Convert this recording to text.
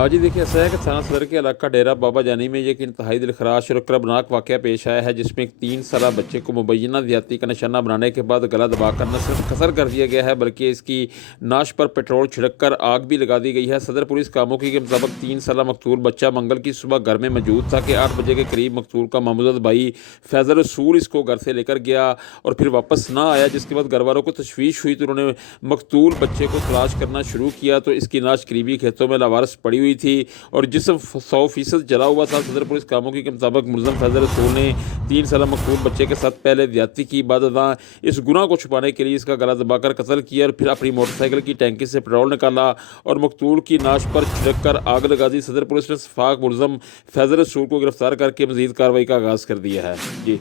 हाँ जी, देखिए ऐसा है कि थाना सदर के इलाका डेरा बाबा जानी में ये एक इंतहाई दिलखराश और कर्बनाक वाक़या पेश आया है, जिसमें एक 3 साला बच्चे को मुबैना ज़्यादती का निशाना बनाने के बाद गला दबाकर न सिर्फ कत्ल कर दिया गया है, बल्कि इसकी नाश पर पेट्रोल छिड़क कर आग भी लगा दी गई है। सदर पुलिस कामों के मुताबिक 3 साला मकतूल बच्चा मंगल की सुबह घर में मौजूद था कि 8 बजे के करीब मकतूल का मामूदत भाई फैज़ल रसूल इसको घर से लेकर गया और फिर वापस ना आया, जिसके बाद घर वालों को तशवीश हुई तो उन्होंने मकतूल बच्चे को तलाश करना शुरू किया तो इसकी लाश करीबी खेतों में लावारिस पड़ी हुई थी और जिसम 100% जला हुआ था। सदर पुलिस कामों के मुताबिक मुलज़म फैज़ल रसूल ने 3 साला मकतूल बच्चे के साथ पहले ज़्यादती की, बाद इस गुनाह को छुपाने के लिए इसका गला दबाकर कत्ल किया और फिर अपनी मोटरसाइकिल की टैंकी से पेट्रोल निकाला और मकतूल की नाश पर छिड़क कर आग लगा दी। सदर पुलिस ने शफाक मुलज़म फैज़ल रसूल को गिरफ्तार करके मज़ीद कार्रवाई का आगाज़ कर दिया है। जी।